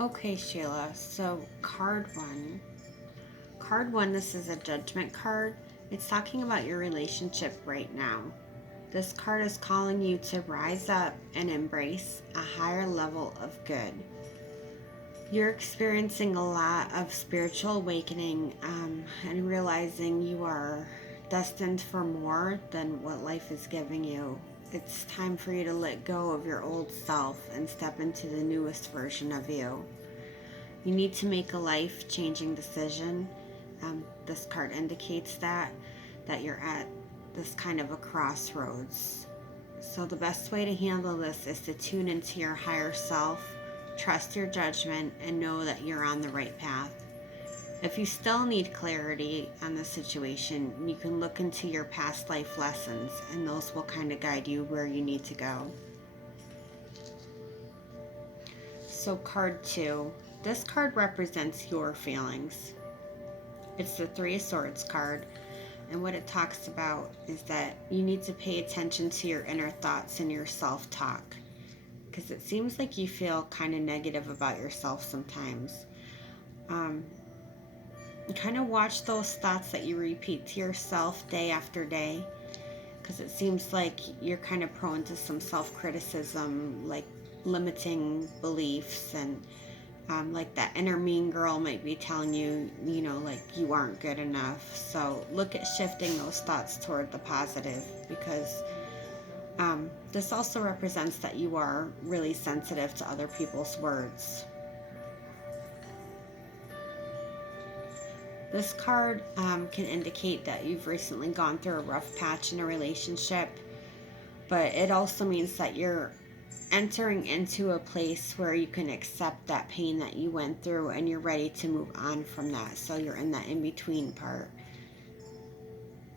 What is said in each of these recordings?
Okay, Sheila. So, card one. Card one, this is a judgment card. It's talking about your relationship right now. This card is calling you to rise up and embrace a higher level of good. You're experiencing a lot of spiritual awakening and realizing you are destined for more than what life is giving you. It's time for you to let go of your old self and step into the newest version of you. You need to make a life changing decision. This card indicates that you're at this kind of a crossroads. So the best way to handle this is to tune into your higher self, trust your judgment, and know that you're on the right path. If you still need clarity on the situation, you can look into your past life lessons, and those will kind of guide you where you need to go. So, card two. This card represents your feelings. It's the Three of Swords card. And what it talks about is that you need to pay attention to your inner thoughts and your self talk. Because it seems like you feel kind of negative about yourself sometimes. Um, Kind of watch those thoughts that you repeat to yourself day after day. Because it seems like you're kind of prone to some self criticism, like limiting beliefs and like that inner mean girl might be telling you, like you aren't good enough. So look at shifting those thoughts toward the positive because this also represents that you are really sensitive to other people's words. This card can indicate that you've recently gone through a rough patch in a relationship, but it also means that you're entering into a place where you can accept that pain that you went through and you're ready to move on from that. So you're in that in between part.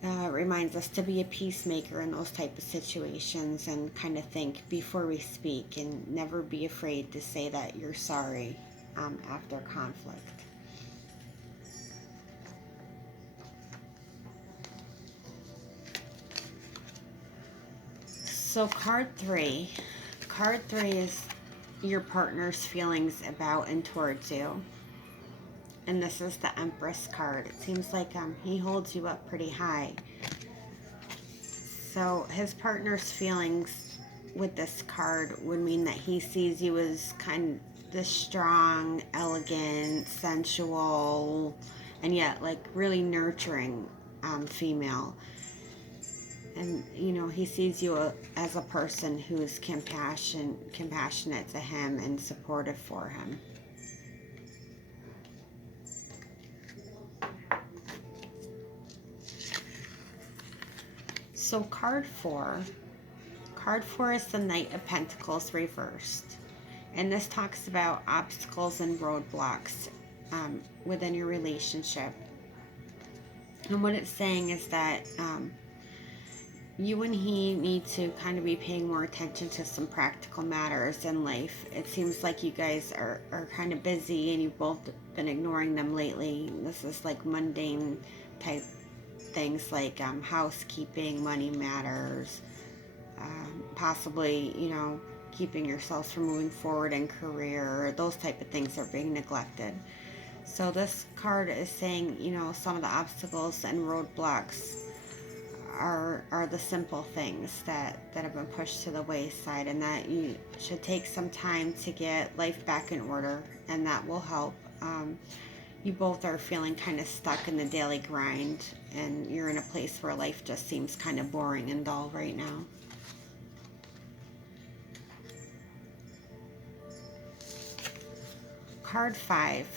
It reminds us to be a peacemaker in those type of situations and kind of think before we speak and never be afraid to say that you're sorry after conflict. So card three. Card three is your partner's feelings about and towards you. And this is the Empress card. It seems like he holds you up pretty high. So his partner's feelings with this card would mean that he sees you as kind of this strong, elegant, sensual, and yet like really nurturing female. And he sees you as a person who's compassionate to him and supportive for him. So card four is the Knight of Pentacles reversed. And this talks about obstacles and roadblocks within your relationship. And what it's saying is that you and he need to kind of be paying more attention to some practical matters in life. It seems like you guys are kind of busy and you've both been ignoring them lately. This is like mundane type things like housekeeping, money matters, possibly, keeping yourselves from moving forward in career. Those type of things are being neglected. So this card is saying, some of the obstacles and roadblocks are the simple things that have been pushed to the wayside, and that you should take some time to get life back in order, and that will help. You both are feeling kind of stuck in the daily grind, and you're in a place where life just seems kind of boring and dull right now. Card 5.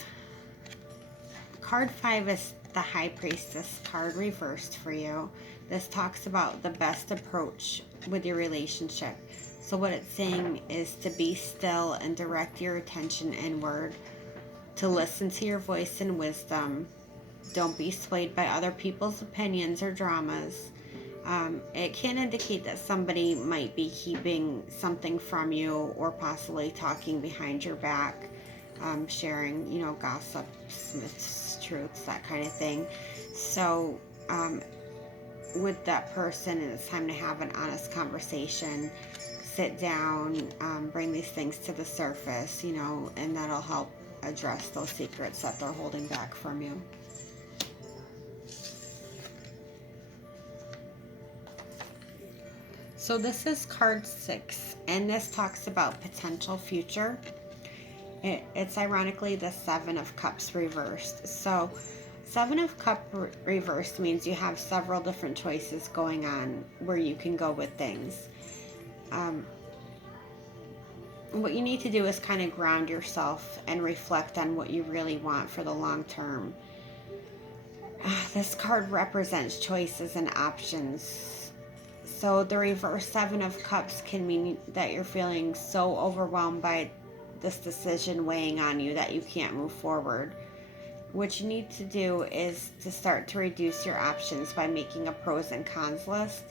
Card 5 is the High Priestess card reversed for you. This talks about the best approach with your relationship. So what it's saying is to be still and direct your attention inward, to listen to your voice and wisdom. Don't be swayed by other people's opinions or dramas. It can indicate that somebody might be keeping something from you or possibly talking behind your back, sharing, gossips, myths, truths, that kind of thing. So, with that person, it's time to have an honest conversation. sit down, bring these things to the surface, you know, and that'll help address those secrets that they're holding back from you. So this is card 6, and this talks about potential future. It's ironically the 7 of Cups reversed. So 7 of Cups reversed means you have several different choices going on where you can go with things. What you need to do is kind of ground yourself and reflect on what you really want for the long term. This card represents choices and options. So the reverse 7 of Cups can mean that you're feeling so overwhelmed by this decision weighing on you that you can't move forward. What you need to do is to start to reduce your options by making a pros and cons list.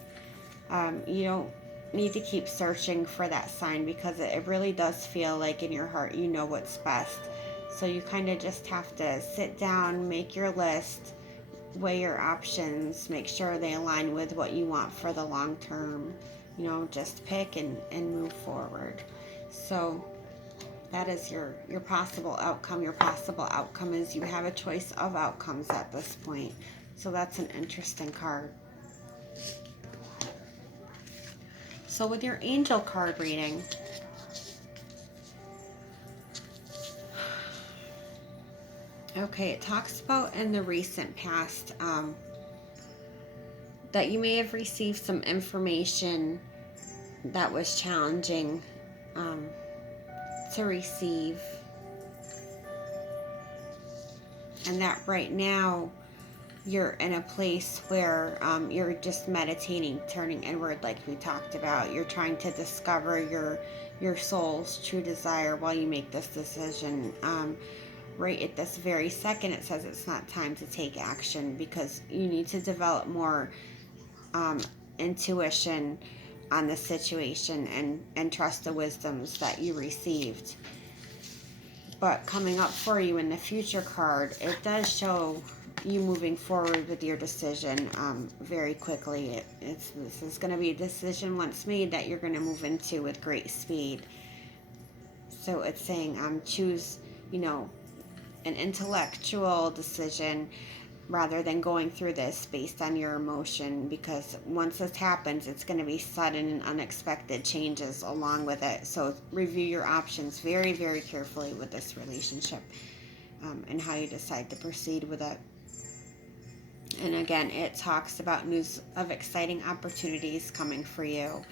You don't need to keep searching for that sign because it really does feel like in your heart you know what's best. So you kind of just have to sit down, make your list, weigh your options, make sure they align with what you want for the long term. You know, just pick and move forward. So that is your possible outcome. Your possible outcome is you have a choice of outcomes at this point. So that's an interesting card. So with your angel card reading, okay, it talks about in the recent past that you may have received some information that was challenging to receive, and that right now you're in a place where you're just meditating, turning inward like we talked about. You're trying to discover your soul's true desire while you make this decision. Right at this very second, it says it's not time to take action because you need to develop more intuition on the situation and trust the wisdoms that you received. But coming up for you in the future card, it does show you moving forward with your decision very quickly. This is going to be a decision once made that you're going to move into with great speed. So it's saying choose, you know, an intellectual decision rather than going through this based on your emotion, because once this happens, it's going to be sudden and unexpected changes along with it. So review your options very, very carefully with this relationship and how you decide to proceed with it. And again, it talks about news of exciting opportunities coming for you,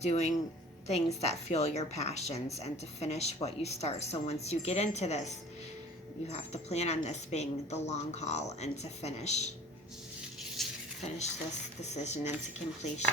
doing things that fuel your passions, and to finish what you start. So once you get into this, you have to plan on this being the long haul and to finish this decision into completion.